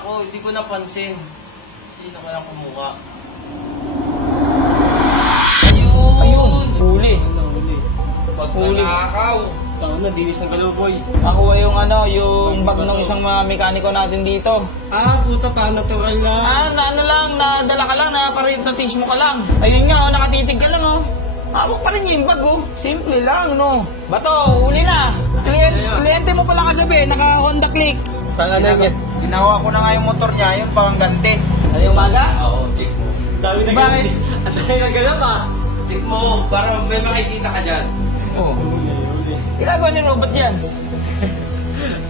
ako, hindi ko napansin. Sino ka lang kumuha? Ayun! Huli. Paglalakaw. Tama na, dinis ng galuboy. Ako yung yung bag ng isang mga mekaniko natin dito. Puta pa, natural na. Ano lang, nadala ka lang, naparitatis mo ka lang. Ayun nga, nakatitig ka lang, Hawak pa rin yung bag, Simple lang, no? Bato, uli na. Kliyente mo pala kagabi, naka-Honda Click. Ginawa ko na nga yung motor niya, yung pangganti. Ay, umaga? Oo, check mo. Dami na Bakit? Ang dami na ganap, Check mo, para may makikita ka dyan. Oo. Ginagawa ni Robot yan.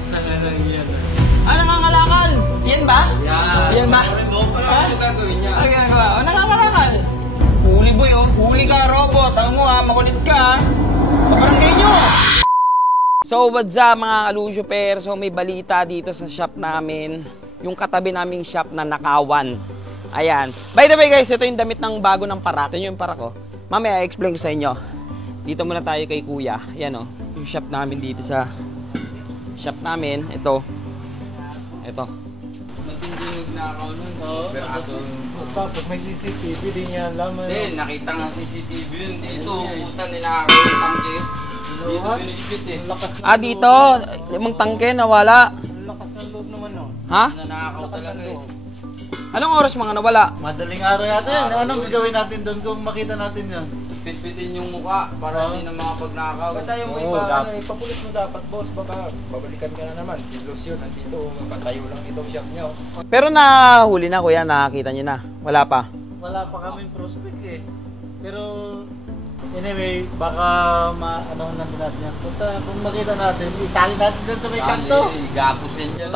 Talagang yan. Nangangalakal. Yan ba? Yan ba? Ano gagawin niya? Ano ginagawa? Nangangalakal. Huli boy, Huli ka, Robot. Ang mo, makulit ka, Kabarangay nyo. So, what's up mga kalusyuper? So, may balita dito sa shop namin. Yung katabi naming shop na nakawan. Ayan. By the way guys, ito yung damit ng bago ng parak. Ito yung parak ko. Mamaya, i-explain ko sa inyo. Dito muna tayo kay Kuya. Ayan yung shop namin dito sa shop namin. Ito. Matindi yung nakaw nun, Tapos may CCTV din yan, laman. Hindi, nakita nga CCTV yun dito. Puta, ninakaw yung tangke. Dito binigit Lakas ng Dito. Limang tangke, nawala. lakas ng loob naman, Ha? Nanakaw talaga Anong oras mga nawala? Madaling araw yata yan. Anong gagawin natin doon kung makita natin yan? Pitpitin yung mukha para hindi na makapagnakaw. Tayo mo ipapulis mo dapat, boss. Baka babalikan ka na naman. Kilos yun, nandito, patayo lang itong shop niyo. Pero nahuli na Kuya, nakakita nyo na. Wala pa. Wala pa kaming prospect Pero anyway, baka maanohan natin yan. Kung makita natin, itali natin dun sa may kanto. Igapusin niya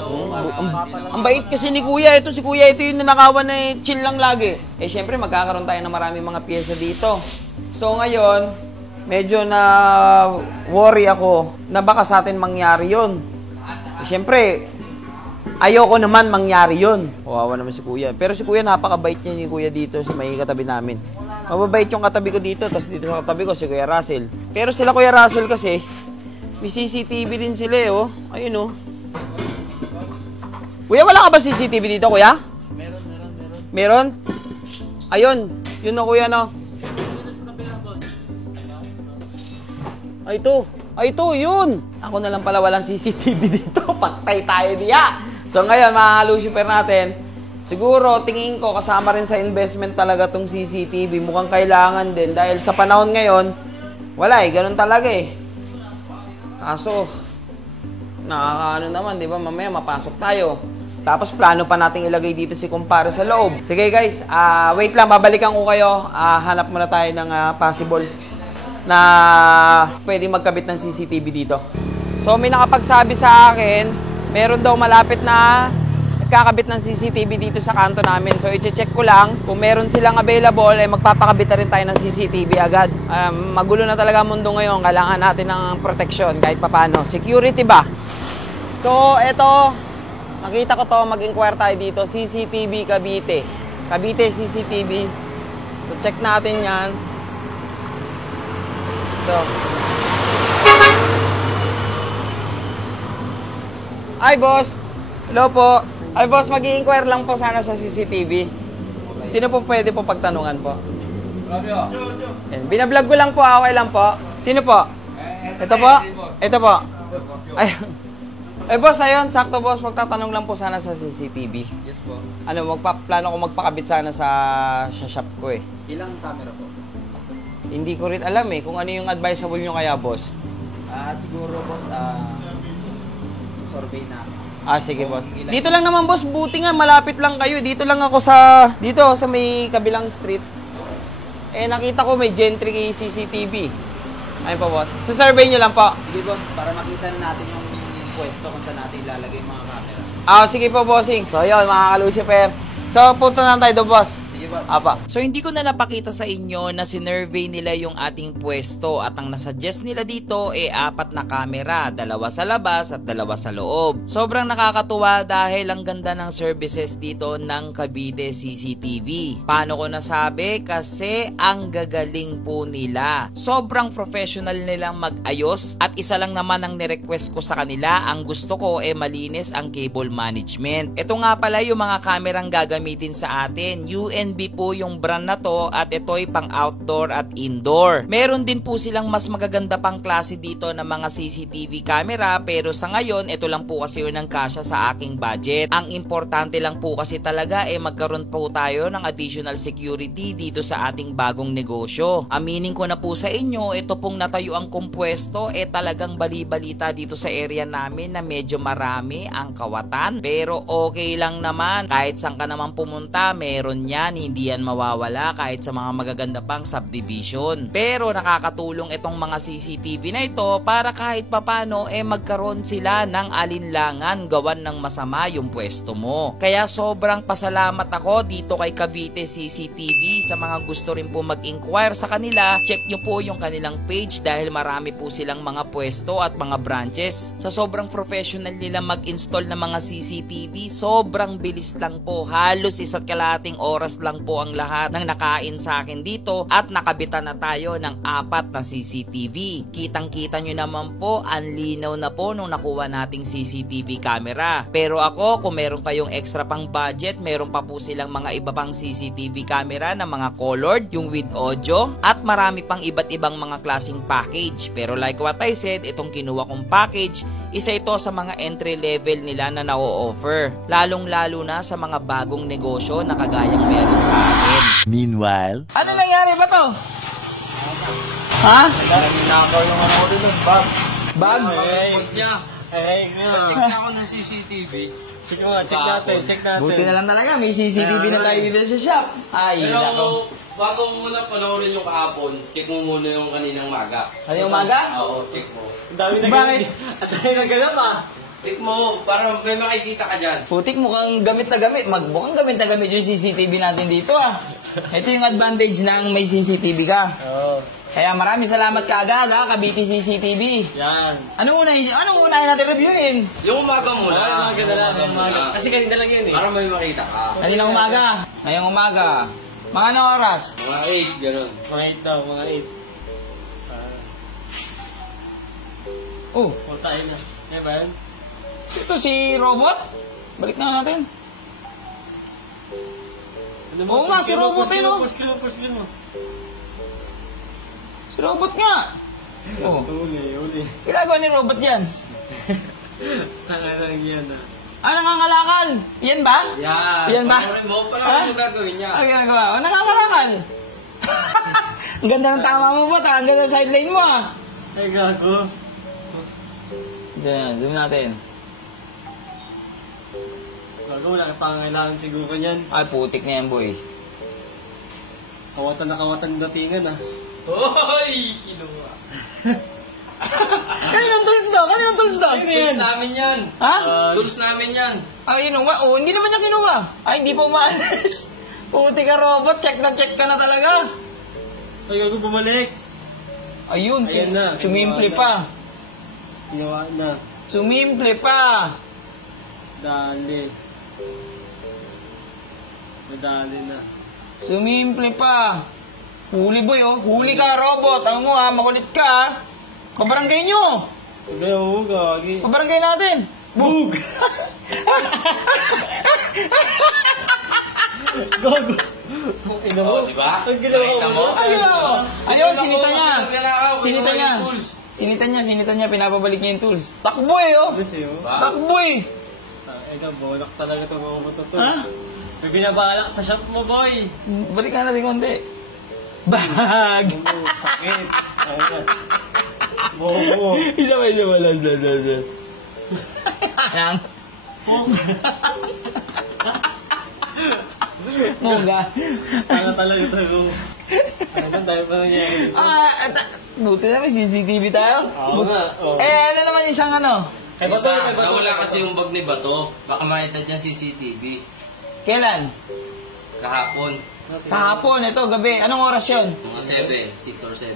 Ang bait kasi ni Kuya. Ito si Kuya, ito yung nanakawan na chill lang lagi. Syempre magkakaroon tayo ng maraming mga pyesa dito. So ngayon, medyo na worry ako na baka sa atin mangyari yun. Syempre, ayoko naman mangyari yun. Kawawa naman si Kuya. Pero si Kuya, napakabait niya ni Kuya dito sa may katabi namin. Mababait yung katabi ko dito, tapos dito sa katabi ko si Kuya Russell. Pero sila Kuya Russell kasi, may CCTV din sila Ayun Kuya, wala ka ba CCTV dito, Kuya? Meron? Ayun, yun Kuya, Ay, ito, yun. Ako na lang pala walang CCTV dito. Patay tayo diya. So ngayon, mga Lucifer natin, siguro, tingin ko, kasama rin sa investment talaga tong CCTV. Mukhang kailangan din. Dahil sa panahon ngayon, wala ganun talaga Kaso, nakakaano naman, di ba? Mamaya mapasok tayo. Tapos plano pa nating ilagay dito si kumpare sa loob. Sige guys, wait lang, babalikan ko kayo. Hanap muna tayo ng possible na pwede magkabit ng CCTV dito. So may nakapagsabi sa akin, meron daw malapit na nagkakabit ng CCTV dito sa kanto namin. So i-check ko lang kung meron silang available, magpapakabit na rin tayo ng CCTV agad. Magulo na talaga ang mundo ngayon, kailangan natin ng protection kahit papano. Security ba? So eto, nakita ko to, mag-inquire tayo dito, CCTV Cavite. Cavite CCTV. So check natin yan. Ito. Ay boss, hello po. Ay boss, mag-i-inquire lang po sana sa CCTV. Sino po pwede po pagtanungan po? Binablog ko lang po, okay lang po. Sino po? Ito po? Ito po. Ay boss, ayun, sakto boss, magtatanong lang po sana sa CCTV. Yes po. Plano ko magpakabit sana sa shop ko Ilang camera po? Hindi ko rin alam kung ano yung advisable nyo kaya boss. Siguro boss, survey na. Sige boss. Dito lang naman boss, buti nga malapit lang kayo. Dito lang ako dito sa may kabilang street. Nakita ko may Gentry CCTV. Ayun po boss. Sa survey nyo lang po. Sige boss, para makita natin yung pwesto kung saan natin ilalagay yung mga camera. Sige po bossing. So yun mga ka-Lucifer. So punta na tayo doon boss. Sige boss. Apa. So hindi ko na napakita sa inyo na sinurvey nila yung ating pwesto at ang nasuggest nila dito 4 na camera, 2 sa labas at 2 sa loob. Sobrang nakakatuwa dahil ang ganda ng services dito ng Cavite CCTV. Paano ko nasabi? Kasi ang gagaling po nila. Sobrang professional nilang mag-ayos at isa lang naman ang nirequest ko sa kanila. Ang gusto ko malinis ang cable management. Ito nga pala yung mga kamerang gagamitin sa atin. UNB po yung brand na to at ito'y pang outdoor at indoor. Meron din po silang mas magaganda pang klase dito ng mga CCTV camera pero sa ngayon ito lang po kasi yun ang kasya sa aking budget. Ang importante lang po kasi talaga magkaroon po tayo ng additional security dito sa ating bagong negosyo. Aminin ko na po sa inyo, ito pong natayo ang kumpwesto talagang bali-balita dito sa area namin na medyo marami ang kawatan. Pero okay lang naman, kahit saan ka naman pumunta meron yan, hindi yan mawawala kahit sa mga magaganda pang subdivision. Pero nakakatulong itong mga CCTV na ito para kahit papano magkaroon sila ng alinlangan gawan ng masama yung pwesto mo. Kaya sobrang pasalamat ako dito kay Cavite CCTV. Sa mga gusto rin po mag-inquire sa kanila, check nyo po yung kanilang page dahil marami po silang mga pwesto at mga branches. Sa sobrang professional nila mag-install ng mga CCTV, sobrang bilis lang po. Halos 1 kalahating oras lang po ang lahat ng nakain sa akin dito at nakabitan na tayo ng 4 na CCTV. Kitang-kita nyo naman po, ang linaw na po nung nakuha nating CCTV camera. Pero ako, kung meron kayong extra pang budget, meron pa po silang mga iba pang CCTV camera na mga colored, yung with audio, at marami pang iba't ibang mga klaseng package. Pero like what I said, itong kinuha kong package, isa ito sa mga entry level nila na na-offer. Lalong-lalo na sa mga bagong negosyo na kagayang meron sa akin. Meanwhile, Ano nangyari ba to? Ha? Nakaw yung ano rin ng bag. Bag? Pag niya. check Check niya ako ng CCTV. check natin, check natin. Buti na lang talaga, may CCTV na tayo dito sa shop. Ay, Pero nako. bago mo muna panoorin yung kahapon, check mo muna yung kaninang maga. Kaninang umaga? Oo, check mo. Ang dami na Bakit? Ang dami na ganap Check mo, para may makikita ka dyan. Putik, mukhang gamit na gamit. Mukhang gamit na gamit yung CCTV natin dito Ito yung advantage ng may CCTV ka. Oo. Kaya maraming salamat ka agad Cavite CCTV. Yan. Anong unahin natin reviewin? Yung umaga muna. Umaga na lang, umaga. Kasi kanina lang yun Para may makita ka. Ngayong umaga. Mga anong oras? Mga 8, gano'n. Mga 8 daw, mga 8. Oh, Tayo na. Yan ba yan? ito si Robot. Balik na natin. Oo nga, si Robot no? Push mo. Si Robot nga. Oh. Uli. Ginagawa ni Robot yan. Tanga lang yan Nangangalakal. Yan ba? Yan ba? Panoorin mo gagawin niya. Ang ginagawa? Nangangalakal. Ang ganda ng tama mo ba? Ang ganda ng sideline mo Ay, gago. Diyan, zoom natin. Gago, wala ka pangangailangan siguro niyan. Ay, putik na yan, boy. Kawatan na kawatan datingan Hoy! Kinuha. Kaninong tools daw? Tools namin yan. Ha? Tools namin yan. Ay, hindi naman niya kinuha. Ay, hindi pa umaalis. Putik ka, Robot. Check ka na talaga. Ay, gago, bumalik. Ayun, Ayan na. sumimple pa. Iyawa na. Sumimple pa. Madali na. Sumimple pa. Huli, boy, Huli ka, Robot. Ang mo, makulit ka, Pabarangay nyo. Hindi, gagi. Pabarangay natin. Bug. Gago. Ina mo. Diba? Ang ginawa Nakita mo. Ayun, sinita niya, pinapabalik niya yung tools. Takbo Ano sa'yo? Takbo Ikaw, bolak talaga itong mga matutol. Ha? May binabalak sa shop mo, boy. Balikan natin konti. Bag! Sakit. Ayun. Bobo. Isa pa. Last. Anang? Moga. Ano talaga ito? Ano tayo pa nangyari? Buti na may CCTV tayo. Oo nga. Ano naman isang ano? Kay Bato, Nawala kasi yung bag ni Bato. Baka makita dyan CCTV. Kailan? Kahapon. Kahapon, ito, gabi. Anong oras yun? Mga 6 or 7.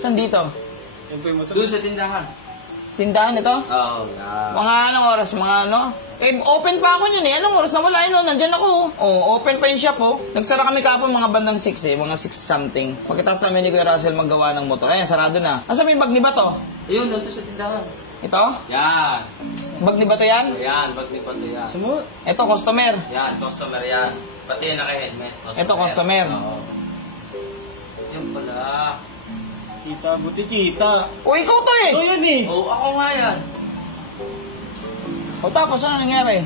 Saan dito? Yan po yung motor. Doon sa tindahan. Tindahan ito? Oo, yeah. Mga anong oras? Mga ano? Eh, open pa ako yun eh. Anong oras? Nawala yun, nandyan ako. Oh, open pa yung shop oh. Nagsara kami kahapon mga bandang 6 eh. Mga 6 something. Pagkatapos namin ni Kuya Russell maggawa ng motor. Ayan, sarado na. Asa may bag ni Bato? Ayun, doon sa tindahan. Ito? Yan. Bag ni Bato yan? Yan, ba't may pato yan? Sumo. Ito, customer. Yan, customer yan. Pati yung naka-helmet. Ito, customer. Oo. Yan pala. Kita, buti kita. O, ikaw to eh. Ito yan eh. Oo, ako nga yan. O, tapos ano nangyari?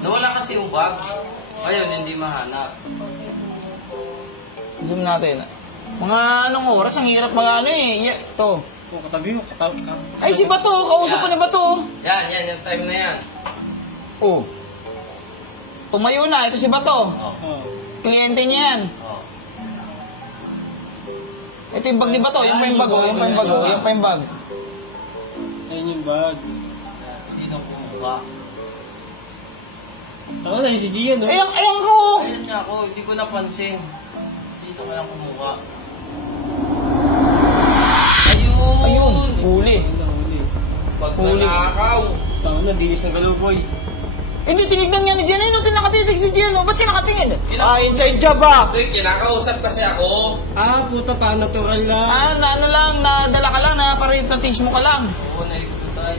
Nawala kasi yung bag. Ayun, hindi mahanap. Zoom natin. Mga anong oras? Ang hirap mga ano eh. Ito. Oh, katabi mo, Ay, si Bato. Kausap ko ni Bato. Yan, yung time na yan. Oh. Tumayo na. Ito si Bato. Oo. Oh. Kliyente niya yan. Oo. Ito yung bag ni Bato. Yung pa yung bag. Oh. Yung pa yung bag. Oh. Yung pa yung bag. Ayun yung bag. Sino kumuha? Tama na, yung si Gian, no? Ayan ko. Ayun nga ako, hindi ko napansin. Sino kaya kumuha? Ayun. Huli. Pag Huli. nanakaw. Tama na, dilis ng galuboy. Hindi, tinignan nga ni Gian. Ayun, nakatitig si Gian. Ba't ka nakatingin? Inside job ah. Pre, kinakausap kasi ako. Ah, puta pa, natural lang. Ano lang, nadala ka lang, naparitatis mo ka lang. Oo, nalikotay.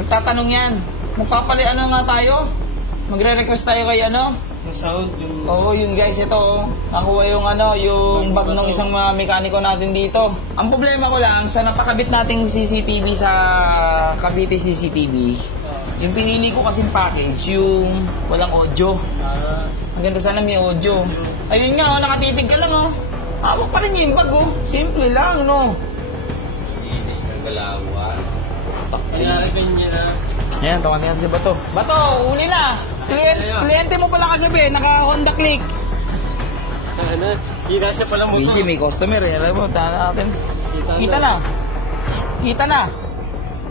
Nagtatanong yan. Magpapali ano nga tayo? Magre-request tayo kay ano? Yung sound, yung... Oo, yun guys, ito oh. Nakuha yung ano, yung bag ng isang mga mekaniko natin dito. Ang problema ko lang, sa napakabit nating CCTV sa Cavite CCTV, yung pinili ko kasing package, yung walang audio. Ang ganda sana may audio. Ayun nga, oh, nakatitig ka lang oh. Hawak pa rin yung bag oh. Simple lang, no? Inis ng galawan. Kaya ganyan na. Ayan, tawagan si Bato. Bato, uli na! Kliyente mo pala kagabi, naka-Honda Click. Ano? Kita siya pala motor. Busy, may customer eh. Alam mo, tala natin. Kita na. Kita na.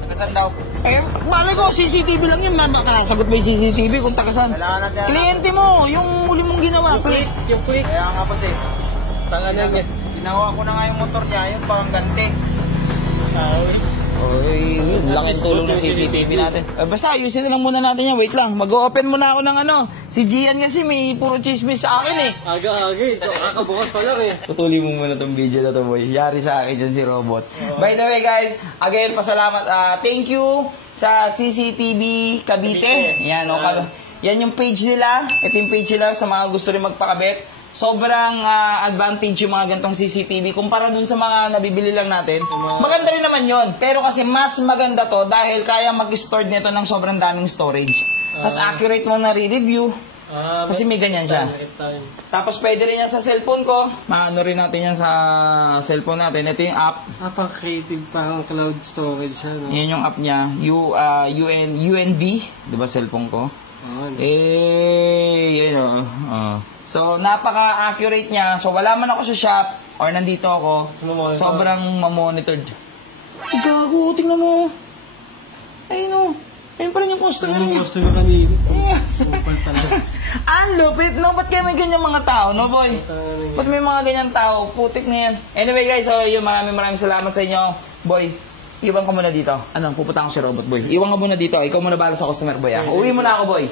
Nakasan daw? Eh, malay ko, CCTV lang yun. Makasagot ba yung CCTV kung takasan? Kliyente mo, yung uli mong ginawa. Click. Yung quick. Kaya nga po si, Tanga na yan. ginawa ko na nga yung motor niya, yun pang ganti. Ay. Oy, laking tulong ng CCTV natin. Basta, ayusin na lang muna natin yan. Wait lang, mag-open muna ako ng ano. Si Gian kasi may puro chismis sa akin eh. Aga-aga eh. Kakabukas pa lang eh. Tutuloy mo muna tong video na to, boy. Yari sa akin dyan si Robot. By the way, guys, again, pasalamat. Thank you sa CCTV Cavite. Yan, yan yung page nila. Ito yung page nila sa mga gusto rin magpakabit. Sobrang advantage yung mga gantong CCTV kumpara dun sa mga nabibili lang natin. Maganda rin naman yon, pero kasi mas maganda to dahil kaya mag-store nito ng sobrang daming storage. Mas accurate mo na re-review. Kasi may ganyan siya. Tapos pwede rin yan sa cellphone ko. Maano rin natin yan sa cellphone natin. Ito yung app. Pang creative, pang cloud storage siya, no? Yan yung app niya. UNV. Diba cellphone ko? Yun o. So, napaka-accurate niya. So, wala man ako sa shop or nandito ako. Sobrang ma-monitored. Ay, gago. Tingnan mo. Ayun o. Ayun pa rin yung customer niya. Yung customer kanina. Yes. Ang lupit, no? Ba't kaya may ganyan mga tao, no, boy? Ba't may mga ganyan tao? Putik na yan. Anyway, guys, so, yun, maraming salamat sa inyo. Boy, iwan ka muna dito. Ano, pupunta ako si Robot, boy. Iwan ka muna dito. Ikaw muna bahala sa customer, boy. Uwi mo na ako, boy.